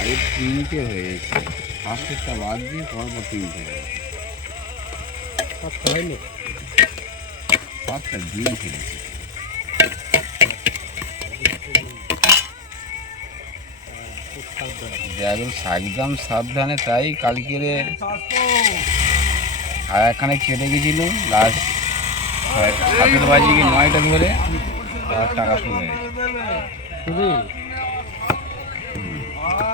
আগে তিনটে হয়েছে ফার্স্টেরটা বাদ দিয়ে পরপর তিনটে পাঁচটা হয়নি? পাঁচটা ডিম খেয়েছে একদম একদম সাবধানে তাই কালকেরে সারাখানে কেটে গেছিল। লাস্ট সাতের বাজে নয়টা ধরে আর টাকা শুরু হয়েছে খুবই খুবই সাবধান খেলাই ভালো খেললে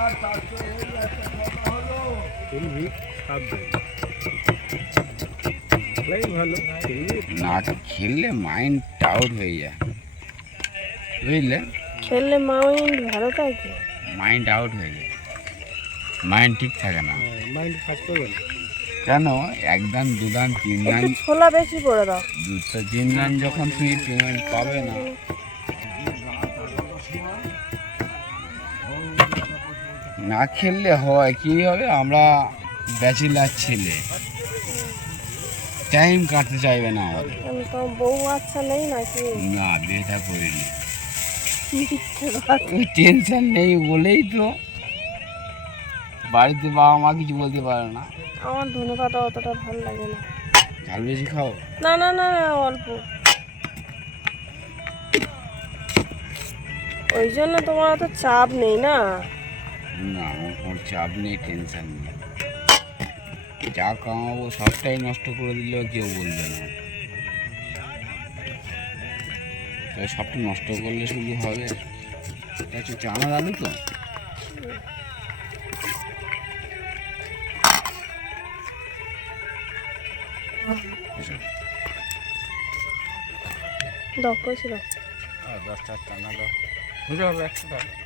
না খেললে মাইন্ড আউট হয়ে যায়। বুঝলে? খেললে মাইন্ড ভালো থাকে মাইন্ড আউট হয়ে যায়। মাইন্ড ঠিক থাকে না। মাইন্ড করবে না কেন? এক দান দু দান তিন দান। ছোলা বেশি করে দাও। দুটো তিন দান যখন তুমি পেমেন্ট পাবে না না খেললে হয় কি হবে? আমরা ব্যাচেলার ছেলে। টাইম কাটতে চাইবে না আমাদের। তো বউ বাচ্চা নেই নাকি? না বিয়েটা করিনি। টেনশন নেই বলেই তো। বাড়িতে বাবা মা কিছু বলতে পারে না। আমার ধনে পাতা অতটা ভালো লাগে না। ঝাল বেশি খাও? না না না না, অল্প। ওই জন্য তোমার অত চাপ নেই না? না আমার কোনো চাপ নেই টেনশন নেই। যা কামাবো সবটাই নষ্ট করে দিলেও কেউ বলবে না। তবে সবটা নষ্ট করলে শুধু হবে? এটা হচ্ছে চানার আলু তো? ছিল আর দশটা চানা দাও বুঝতে পারবে একশো টাকা।